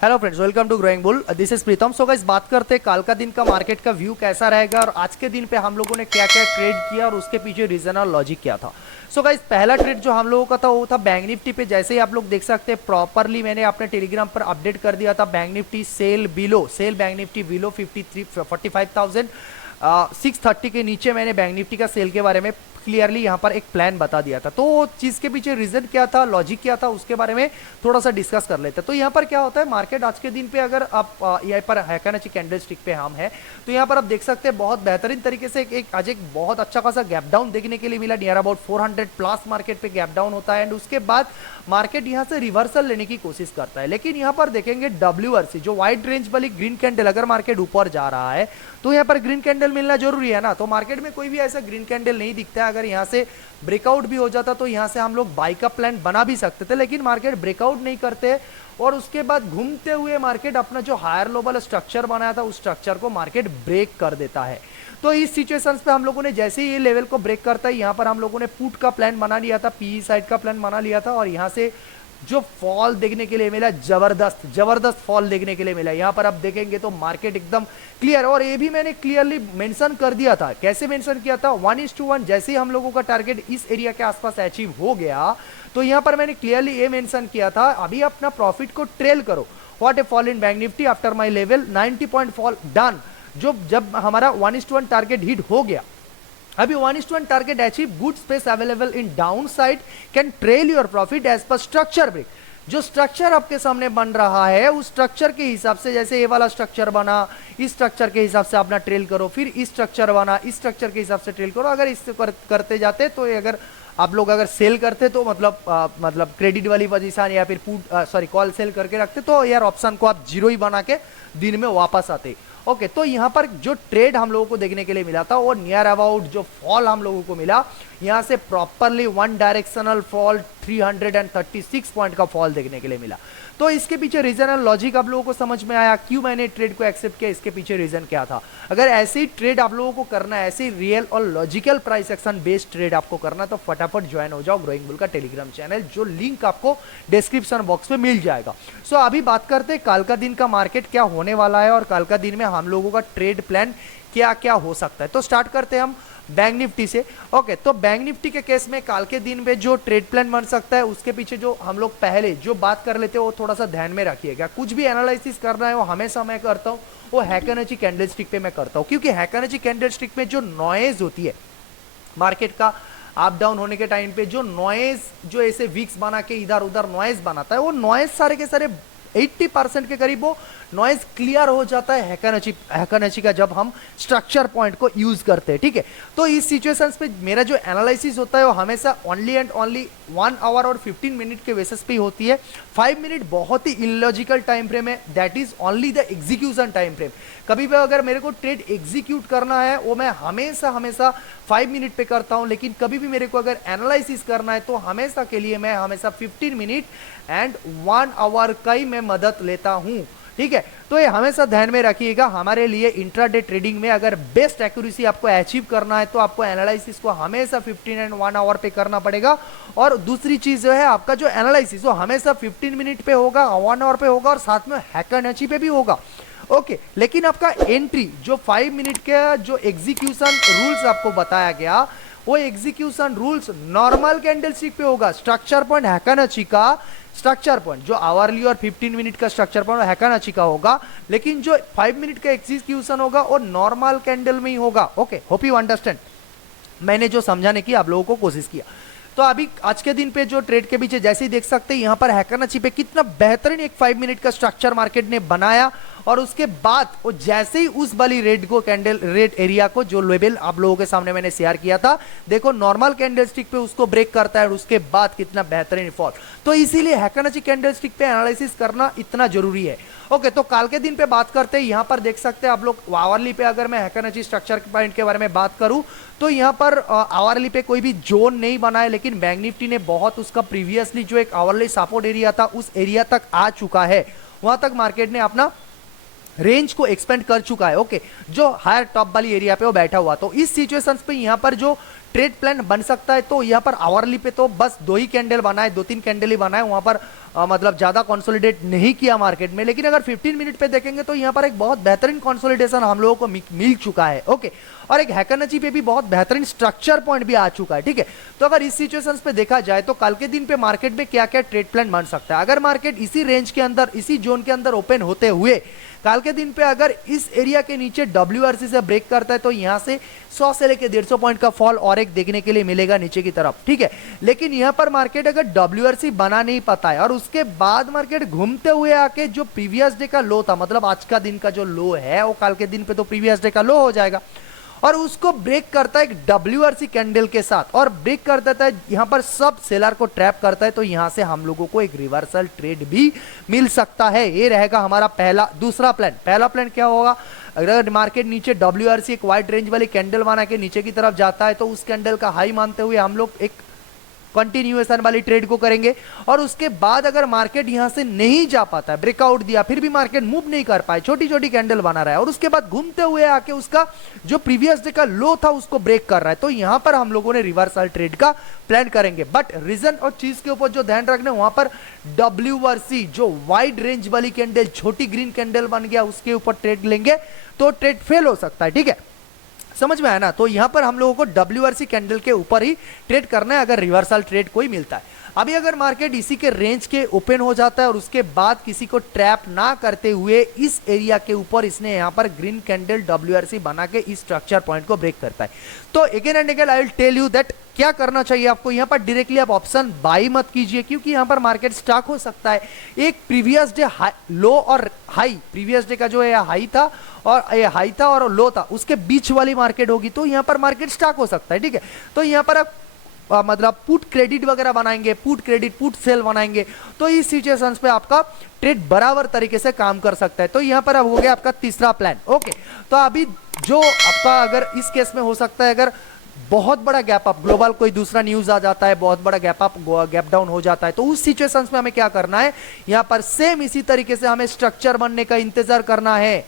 Hello friends, welcome to growing bull. This is Pritam. So guys, बात करते हैं काल का दिन का मार्केट का व्यू कैसा रहेगा और आज के दिन पे हम लोगों ने क्या क्या ट्रेड किया और उसके पीछे रीजन और लॉजिक क्या था। सो गाइस, पहला ट्रेड जो हम लोगों का था वो था बैंक निफ्टी पे। जैसे ही आप लोग देख सकते हैं, प्रॉपरली मैंने अपने टेलीग्राम पर अपडेट कर दिया था। Bank Nifty sell bank Nifty below 45,630 के नीचे मैंने बैंक निफ्टी का सेल के बारे में क्लियरली यहाँ पर एक प्लान बता दिया था। तो चीज के पीछे रीजन क्या था, लॉजिक क्या था, उसके बारे में थोड़ा सा डिस्कस कर लेते हैं। तो यहाँ पर क्या होता है, मार्केट आज के दिन पे अगर आप यहाँ पर हैकानाची कैंडल स्टिक पे हम है तो यहाँ पर आप देख सकते हैं बहुत बेहतरीन तरीके से आज एक बहुत अच्छा खासा गैप डाउन देखने के लिए मिला। नियर अबाउट 400 प्लस मार्केट पे गैप डाउन होता है एंड उसके बाद मार्केट यहाँ से रिवर्सल लेने की कोशिश करता है। लेकिन यहाँ पर देखेंगे WRC जो वाइड रेंज वाली ग्रीन कैंडल, अगर मार्केट ऊपर जा रहा है तो यहाँ पर ग्रीन कैंडल मिलना जरूरी है ना। तो मार्केट में कोई भी ऐसा ग्रीन कैंडल नहीं दिखता है। अगर यहाँ से ब्रेकआउट भी हो जाता तो यहाँ से हम लोग बाई का प्लान बना भी सकते थे, लेकिन मार्केट ब्रेकआउट नहीं करते और उसके बाद घूमते हुए मार्केट अपना जो हायर लो वाला स्ट्रक्चर बनाया था उस स्ट्रक्चर को मार्केट ब्रेक कर देता है। तो इस सिचुएशंस पे हम लोगों ने जैसे ही ये लेवल को ब्रेक करता है, यहाँ पर हम लोगों ने पुट का प्लान बना लिया था, पीई साइड का प्लान बना लिया था और यहाँ से जो फॉल देखने के लिए मिला, जबरदस्त फॉल देखने के लिए मिला। यहाँ पर आप देखेंगे तो मार्केट एकदम क्लियर, और ये भी मैंने क्लियरली मेंशन कर दिया था। कैसे मेंशन किया था, 1:1। जैसे ही हम लोगों का टारगेट इस एरिया के आसपास अचीव हो गया तो यहाँ पर मैंने क्लियरली ये मेंशन किया था, अभी अपना प्रॉफिट को ट्रेल करो। What a fall in bank Nifty after my level 90 point fall done. जब हमारा 1:1 टारगेट हिट हो गया, अभी 1:1 target achieve, good space available in down side, can trail your profit as per structure break. जो structure आपके सामने बन रहा है उस स्ट्रक्चर के हिसाब से, जैसे ये वाला स्ट्रक्चर बना, इस स्ट्रक्चर के हिसाब से अपना ट्रेल करो, फिर इस स्ट्रक्चर बना, इस स्ट्रक्चर के हिसाब से ट्रेल करो। अगर इससे करते जाते तो अगर आप लोग अगर सेल करते तो मतलब क्रेडिट वाली पोजीशन या फिर कॉल सेल करके रखते तो यार ऑप्शन को आप जीरो ही बना के दिन में वापस आते। ओके, तो यहाँ पर जो ट्रेड हम लोगों को देखने के लिए मिला था वो नियर अबाउट जो फॉल हम लोगों को मिला, यहाँ से properly one directional fall 336 point का फॉल देखने के लिए मिला। तो इसके पीछे रीजन और लॉजिक आप लोगों को समझ में आया, क्यों मैंने ट्रेड को एक्सेप्ट किया, इसके पीछे रीजन क्या था। अगर ऐसे ही ट्रेड आप लोगों को करना है, ऐसे ही रियल और logical price action based trade आपको करना, तो फटाफट ज्वाइन हो जाओ ग्रोइंग बुल का टेलीग्राम चैनल, जो लिंक आपको डिस्क्रिप्शन बॉक्स में मिल जाएगा। सो अभी बात करते हैं कल का दिन का मार्केट क्या होने वाला है और कल का दिन में हम लोगों का ट्रेड प्लान क्या क्या हो सकता है। तो स्टार्ट करते हैं हम बैंक निफ्टी से। ओके, तो बैंक निफ्टी के केस में कल के दिन में जो ट्रेड प्लान बन सकता है उसके पीछे जो हम लोग पहले जो बात कर लेते हैं वो थोड़ा सा ध्यान में रखिएगा। कुछ भी एनालिसिस करना है वो हमेशा मैं करता हूँ वो हैकानाची कैंडल स्टिक पे मैं करता हूँ, क्योंकि हैकानाची कैंडल स्टिक में जो नॉइज होती है मार्केट का अप डाउन होने के टाइम पे, जो नॉइज जो ऐसे वीक्स बना के इधर उधर नॉइज बनाता है, वो नॉइज सारे के सारे 80% के करीब वो नॉइज क्लियर हो जाता है हैकानाची का जब हम स्ट्रक्चर पॉइंट को यूज करते हैं। ठीक है, तो इस सिचुएशंस पे मेरा जो एनालिसिस होता है वो हमेशा ओनली एंड ओनली 1 आवर और 15 मिनट के बेसिस पे होती है। 5 मिनट बहुत ही इलॉजिकल टाइम फ्रेम है, that is only the execution time frame. कभी भी अगर मेरे को ट्रेड एग्जीक्यूट करना है वो मैं हमेशा 5 मिनट पे करता हूं, लेकिन कभी भी मेरे को अगर एनालिसिस करना है तो हमेशा के लिए मैं हमेशा 15 मिनट एंड 1 आवर का ही मैं मदद लेता हूं। ठीक है, तो ये हमेशा ध्यान में रखिएगा। हमारे लिए इंट्राडे ट्रेडिंग में अगर बेस्ट एक्यूरेसी आपको अचीव करना है तो आपको एनालिसिस को हमेशा 15 एंड 1 आवर पे करना पड़ेगा। और दूसरी चीज जो है, आपका जो एनालिसिस वो हमेशा 15 मिनट पे होगा, 1 आवर पे होगा और साथ में हैकानाची पे भी होगा। ओके, लेकिन आपका एंट्री जो 5 मिनट का जो एग्जीक्यूशन रूल्स आपको बताया गया, वो execution rules normal candle stick पे होगा। स्ट्रक्चर पॉइंट हैकानाची का स्ट्रक्चर पॉइंट जो आवरली और 15 मिनट का स्ट्रक्चर पॉइंट हैकानाची का होगा, लेकिन जो 5 मिनट का एग्जीक्यूशन होगा वो नॉर्मल कैंडल में ही होगा। Okay, hope you understand. मैंने जो समझाने की आप लोगों को कोशिश किया। तो अभी आज के दिन पे जो ट्रेड के पीछे जैसे ही देख सकते हैं यहाँ पर हैकानाची पे कितना बेहतरीन एक 5 मिनट का स्ट्रक्चर मार्केट ने बनाया, और उसके बाद वो जैसे ही उस वाली रेड एरिया को जो लेवल आप लोगों के सामने मैंने शेयर किया था, देखो नॉर्मल कैंडल स्टिक पे उसको ब्रेक करता है और उसके बाद कितना बेहतरीन फॉल। तो इसीलिए हैकानाची कैंडल स्टिक पे एनालिसिस करना इतना जरूरी है। ओके, तो कल के दिन पे बात करते हैं। यहाँ पर देख सकते हैं आप लोग आवरली पे, अगर मैं हैकानाची स्ट्रक्चर पॉइंट के बारे में बात करूं तो यहाँ पर आवरली पे कोई भी जोन नहीं बना है, लेकिन बैंक निफ्टी ने बहुत उसका प्रीवियसली जो एक आवरली सपोर्ट एरिया था उस एरिया तक आ चुका है, वहां तक मार्केट ने अपना रेंज को एक्सपेंड कर चुका है। ओके, जो हायर टॉप वाली एरिया पे वो बैठा हुआ। तो इस सिचुएशंस पे यहाँ पर जो ट्रेड प्लान बन सकता है। तो यहाँ पर आवरली पे तो बस 2 ही कैंडल बनाए, 2-3 कैंडल ही बनाए, वहां पर मतलब ज्यादा कंसोलिडेट नहीं किया मार्केट में। लेकिन अगर 15 मिनट पे देखेंगे तो यहाँ पर एक बहुत बेहतरीन कंसोलिडेशन हम लोगों को मिल चुका है। ओके, और एक हैकरनची पे भी बहुत बेहतरीन स्ट्रक्चर पॉइंट भी आ चुका है। ठीक है, तो अगर इस सिचुएशंस पे देखा जाए तो कल के दिन पे मार्केट में क्या क्या ट्रेड प्लान बन सकता है। अगर मार्केट इसी रेंज के अंदर, इसी जोन के अंदर ओपन होते हुए कल के दिन पे अगर इस एरिया के नीचे WRC से ब्रेक करता है तो यहां से 100 से लेकर 150 पॉइंट का फॉल और एक देखने के लिए मिलेगा नीचे की तरफ। ठीक है, लेकिन यहां पर मार्केट अगर WRC बना नहीं पाता है और उसके बाद मार्केट घूमते हुए आके जो प्रीवियस डे का लो था, मतलब आज का दिन का जो लो है वो कल के दिन पे तो प्रीवियस डे का लो हो जाएगा, और उसको ब्रेक करता है एक WRC कैंडल के साथ और ब्रेक कर देता है, यहां पर सब सेलर को ट्रैप करता है, तो यहां से हम लोगों को एक रिवर्सल ट्रेड भी मिल सकता है। ये रहेगा हमारा दूसरा प्लान। पहला प्लान क्या होगा, अगर मार्केट नीचे WRC एक वाइड रेंज वाली कैंडल बना के नीचे की तरफ जाता है तो उस कैंडल का हाई मानते हुए हम लोग एक कंटिन्यूएशन वाली ट्रेड को करेंगे। और उसके बाद अगर मार्केट यहां से नहीं जा पाता है, ब्रेकआउट दिया फिर भी मार्केट मूव नहीं कर पाए, छोटी छोटी कैंडल बना रहा है और उसके बाद घूमते हुए आके उसका जो प्रीवियस डे का लो था उसको ब्रेक कर रहा है, तो यहां पर हम लोगों ने रिवर्सल ट्रेड का प्लान करेंगे। बट रीजन और चीज के ऊपर जो ध्यान रखना है, वहां पर WRC जो वाइड रेंज वाली कैंडल, छोटी ग्रीन कैंडल बन गया, उसके ऊपर ट्रेड लेंगे तो ट्रेड फेल हो सकता है। ठीक है, समझ में आया ना। तो यहां पर हम लोगों को WRC कैंडल के ऊपर ही ट्रेड करना है अगर रिवर्सल ट्रेड कोई मिलता है। अभी अगर मार्केट इसी के रेंज के ओपन हो जाता है और उसके बाद किसी को ट्रैप ना करते हुए इस एरिया के ऊपर इसने यहां पर ग्रीन कैंडल WRC बना के इस स्ट्रक्चर पॉइंट को ब्रेक करता है, तो again and again I will tell you that क्या करना चाहिए आपको। यहां पर डायरेक्टली आप ऑप्शन बाई मत कीजिए, क्योंकि यहां पर मार्केट स्टॉक हो सकता है। एक प्रीवियस डे लो और हाई, प्रीवियस डे का जो है हाई था और लो था, उसके बीच वाली मार्केट होगी, तो यहां पर मार्केट स्टॉक हो सकता है। ठीक है, तो यहां पर आप मतलब पुट क्रेडिट वगैरह बनाएंगे, पुट क्रेडिट पुट सेल बनाएंगे, तो इस सिचुएशंस पे आपका ट्रेड बराबर तरीके से काम कर सकता है। तो यहां पर अब हो गया आपका तीसरा प्लान। ओके, तो अभी जो आपका अगर इस केस में हो सकता है, अगर बहुत बड़ा गैप अप, ग्लोबल कोई दूसरा न्यूज आ जाता है, बहुत बड़ा गैप अप गैप डाउन हो जाता है, तो उस सिचुएशंस में हमें क्या करना है, यहां पर सेम इसी तरीके से हमें स्ट्रक्चर बनने का इंतजार करना है।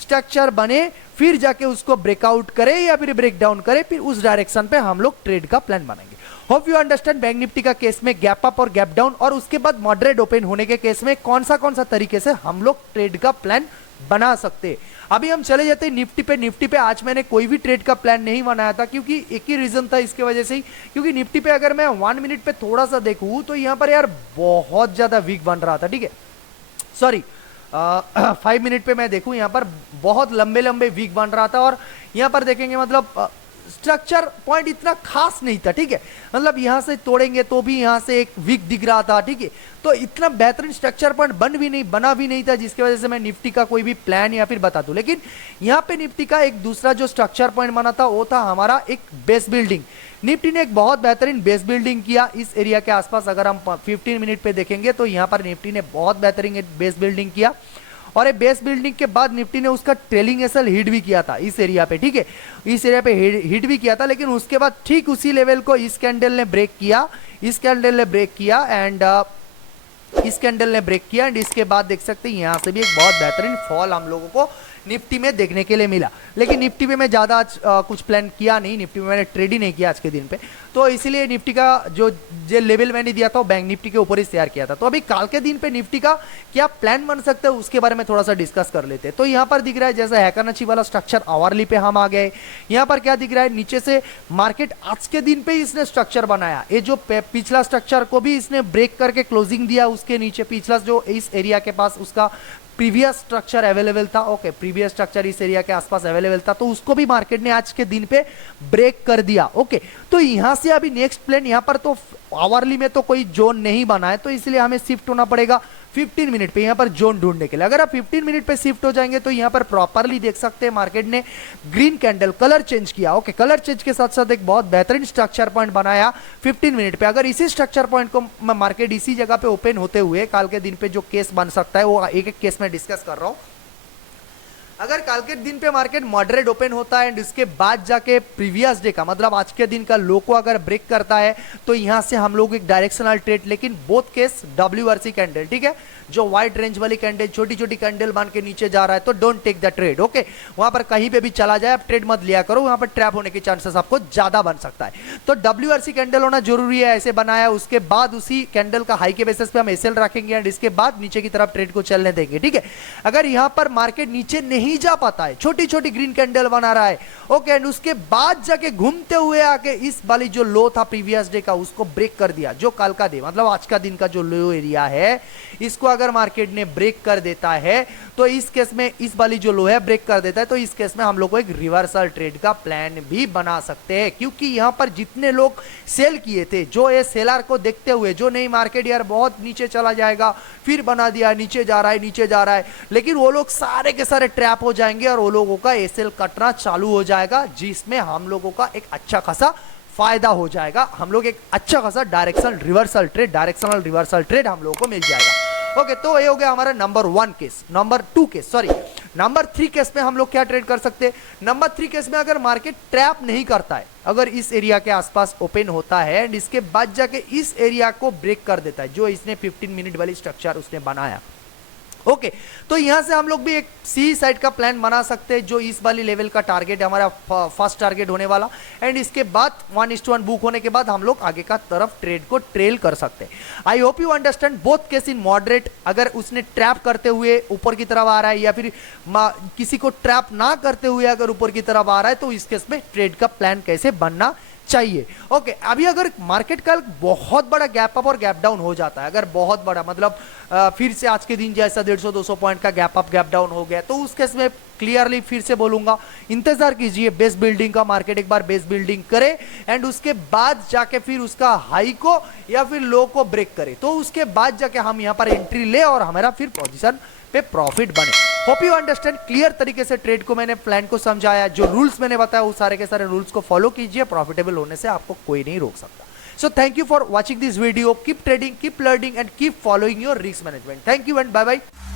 स्ट्रक्चर बने फिर जाके उसको ब्रेकआउट करे या फिर ब्रेक डाउन करे, फिर उस डायरेक्शन पे हम लोग ट्रेड का प्लान बनाएंगे। Hope you understand. Bank Nifty का केस में गैप अप और गैप डाउन और उसके बाद मॉडरेट ओपन होने के केस में कौन सा तरीके से हम लोग ट्रेड का प्लान बना सकते हैं। अभी हम चले जाते हैं निफ्टी पे। निफ्टी पे आज मैंने कोई भी ट्रेड का प्लान नहीं बनाया था, क्योंकि एक ही रीजन था इसके वजह से ही, क्योंकि निफ्टी पे अगर मैं 1 मिनट पे थोड़ा सा देखूं तो यहां पर यार बहुत ज्यादा वीक बन रहा था। ठीक है, सॉरी 5 मिनट पे मैं देखूं, यहां पर बहुत लंबे लंबे वीक बन रहा था और यहां पर देखेंगे मतलब स्ट्रक्चर पॉइंट इतना खास नहीं था। ठीक है, मतलब यहां से तोड़ेंगे तो भी यहां से एक वीक दिख रहा था। ठीक है, तो इतना बेहतरीन स्ट्रक्चर पॉइंट बना भी नहीं था, जिसकी वजह से मैं निफ्टी का कोई भी प्लान या फिर बता दूं। लेकिन यहां पे निफ्टी का एक दूसरा जो स्ट्रक्चर पॉइंट बना था वो था हमारा एक बेस बिल्डिंग। निफ्टी ने एक बहुत बेहतरीन बेस बिल्डिंग किया इस एरिया के आसपास। अगर हम 15 मिनट पे देखेंगे तो यहां पर निफ्टी ने बहुत बेहतरीन बेस बिल्डिंग किया, और बेस बिल्डिंग के बाद निफ्टी ने उसका ट्रेलिंग एसएल हिट भी किया था इस एरिया पे। ठीक है, इस एरिया पे हिट भी किया था, लेकिन उसके बाद ठीक उसी लेवल को इस कैंडल ने ब्रेक किया, इस कैंडल ने ब्रेक किया एंड इस कैंडल ने ब्रेक किया एंड इसके बाद देख सकते हैं यहां से भी एक बहुत बेहतरीन फॉल हम लोगों को निफ्टी में देखने के लिए मिला। लेकिन निफ्टी में मैं ज़्यादा आज कुछ प्लान किया नहीं, निफ्टी में मैंने ट्रेड ही नहीं किया आज के दिन पे, तो इसीलिए निफ्टी का जो लेवल मैंने दिया था वो बैंक निफ्टी के ऊपर ही शेयर किया था। तो अभी कल के दिन पे निफ्टी का क्या प्लान बन सकता है उसके बारे में थोड़ा सा डिस्कस कर लेते हैं। तो यहाँ पर दिख रहा है जैसे हैकरनची वाला स्ट्रक्चर आवरली पे हम आ गए। यहाँ पर क्या दिख रहा है, नीचे से मार्केट आज के दिन पे इसने स्ट्रक्चर बनाया, ये जो पिछला स्ट्रक्चर को भी इसने ब्रेक करके क्लोजिंग दिया, उसके नीचे पिछला जो इस एरिया के पास उसका प्रीवियस स्ट्रक्चर अवेलेबल था। ओके, प्रीवियस स्ट्रक्चर इस एरिया के आसपास अवेलेबल था, तो उसको भी मार्केट ने आज के दिन पे ब्रेक कर दिया। ओके, तो यहां से अभी नेक्स्ट प्लान, यहां पर तो आवरली में तो कोई जोन नहीं बना है, तो इसलिए हमें शिफ्ट होना पड़ेगा 15 मिनट पे यहां पर जोन ढूंढने के लिए। अगर आप 15 मिनट पे शिफ्ट हो जाएंगे तो यहां पर प्रॉपरली देख सकते हैं मार्केट ने ग्रीन कैंडल कलर चेंज किया। ओके, कलर चेंज के साथ साथ एक बहुत बेहतरीन स्ट्रक्चर पॉइंट बनाया 15 मिनट पे। अगर इसी स्ट्रक्चर पॉइंट को मार्केट इसी जगह पे ओपन होते हुए कल के दिन पे जो केस बन सकता है वो एक एक केस में डिस्कस कर रहा हूं। अगर कल के दिन पे मार्केट मॉडरेट ओपन होता है एंड उसके बाद जाके प्रीवियस डे का मतलब आज के दिन का लो को अगर ब्रेक करता है तो यहां से हम लोग एक डायरेक्शनल ट्रेड, लेकिन बोथ केस WRC कैंडल, ठीक है, जो वाइड रेंज वाली कैंडल, छोटी छोटी कैंडल मान के नीचे जा रहा है तो don't take the trade. Okay, वहां पर कहीं पे भी चला जाए आप ट्रेड मत लिया करो, वहां पर ट्रैप होने के चांसेस आपको ज्यादा बन सकता है। तो WRC कैंडल होना जरूरी है, ऐसे बनाया, उसके बाद उसी कैंडल का हाई के बेसिस पे हम एसएल रखेंगे एंड इसके बाद नीचे की तरफ ट्रेड को चलने देंगे। ठीक है, अगर यहां पर मार्केट नीचे नहीं जा पाता है, छोटी छोटी ग्रीन कैंडल बना रहा है, ओके, एंड उसके बाद जाके घूमते हुए आके इस वाली जो लो था प्रीवियस डे का उसको ब्रेक कर दिया, जो कल का डे मतलब आज का दिन का जो लो एरिया है इसको अगर मार्केट ने ब्रेक कर देता है तो इस केस में इस वाली जो लो है ब्रेक कर देता है तो इस केस में हम लोग को एक रिवर्सल ट्रेड का प्लान भी बना सकते हैं, क्योंकि यहां पर जितने लोग सेल किए थे, जो ये सेलर को देखते हुए, जो नहीं मार्केट यार बहुत नीचे चला जाएगा, फिर बना दिया नीचे जा रहा है नीचे जा रहा है, लेकिन वो लोग सारे के सारे ट्रैप हो जाएंगे और वो लोगों का एसएल कटना चालू हो जाएगा, जिसमें हम लोगों का एक अच्छा खासा फायदा हो जाएगा। हम लोग एक अच्छा खासा डायरेक्शनल रिवर्सल ट्रेड हम लोगों को मिल जाएगा। ओके, तो ये हो गया हमारा number 1 case. Number 2 case, sorry, number 3 case में हम लोग क्या ट्रेड कर सकते हैं? नंबर 3 केस में अगर मार्केट ट्रैप नहीं करता है, अगर इस एरिया के आसपास ओपन होता है एंड इसके बाद जाके इस एरिया को ब्रेक कर देता है, जो इसने 15 मिनट वाली स्ट्रक्चर उसने बनाया, ओके, तो यहां से हम लोग भी एक सी साइड का प्लान बना सकते हैं, जो इस वाली लेवल का टारगेट है हमारा फर्स्ट टारगेट होने वाला, एंड इसके बाद 1:1 बुक होने के बाद हम लोग आगे का तरफ ट्रेड को ट्रेल कर सकते हैं। I hope you understand both case in moderate. अगर उसने ट्रैप करते हुए ऊपर की तरफ आ रहा है या फिर किसी को ट्रैप ना करते हुए अगर ऊपर की तरफ आ रहा है तो इस केस में ट्रेड का प्लान कैसे बनना चाहिए। ओके, अभी अगर मार्केट का बहुत बड़ा गैप अप और गैप डाउन हो जाता है, अगर बहुत बड़ा मतलब फिर से आज के दिन जैसा 150-200 पॉइंट का गैप अप गैप डाउन हो गया, तो उस केस में क्लियरली फिर से बोलूंगा, इंतजार कीजिए बेस बिल्डिंग का, मार्केट एक बार बेस बिल्डिंग करे एंड उसके बाद जाके फिर उसका हाई को या फिर लो को ब्रेक करे, तो उसके बाद जाके हम यहां पर एंट्री ले और हमारा फिर पोजीशन पे प्रॉफिट बने। होप यू अंडरस्टैंड, क्लियर तरीके से ट्रेड को मैंने प्लान को समझाया, जो रूल्स मैंने बताया वो सारे के सारे रूल्स को फॉलो कीजिए, प्रॉफिटेबल होने से आपको कोई नहीं रोक सकता। So thank you for watching this video. Keep trading, keep learning and keep following your risk management. Thank you and bye bye.